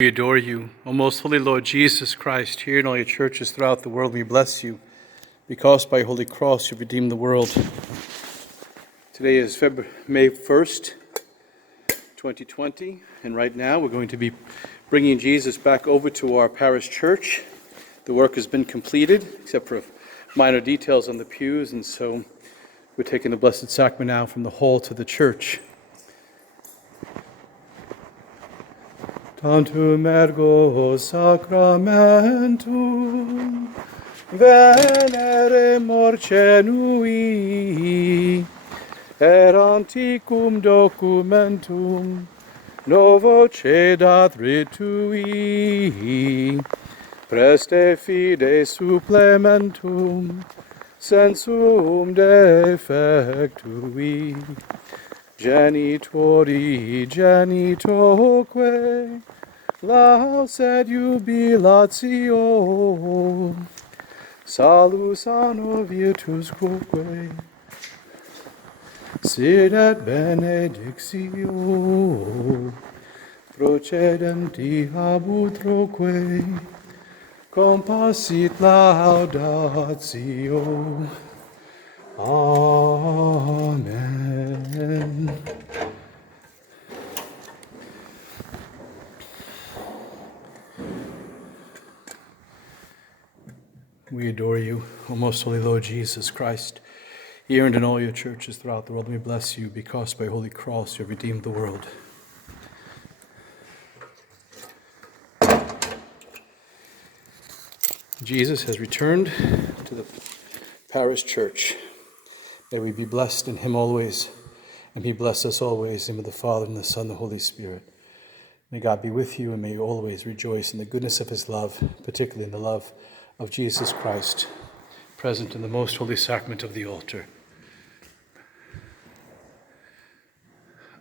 We adore you, O most holy Lord Jesus Christ, here in all your churches throughout the world. We bless you, because by your holy cross you've redeemed the world. Today is May 1st, 2020, and right now we're going to be bringing Jesus back over to our parish church. The work has been completed, except for minor details on the pews, and so we're taking the Blessed Sacrament now from the hall to the church. Tantum ergo sacramentum veneremur cenui, per antiquum documentum novo cedat ritui, preste fide supplementum sensum defectui, genitori genitoque laus et jubilatio, salus anno virtus quoque, sit et benedictio, procedenti abutroque, compassit laudatio. Amen. We adore you, O most holy Lord Jesus Christ, here and in all your churches throughout the world. We bless you, because by your holy cross you have redeemed the world. Jesus has returned to the parish church. May we be blessed in him always, and he bless us always, in the name of the Father, and the Son, and the Holy Spirit. May God be with you, and may you always rejoice in the goodness of his love, particularly in the love of Jesus Christ, present in the most holy sacrament of the altar.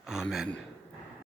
Amen.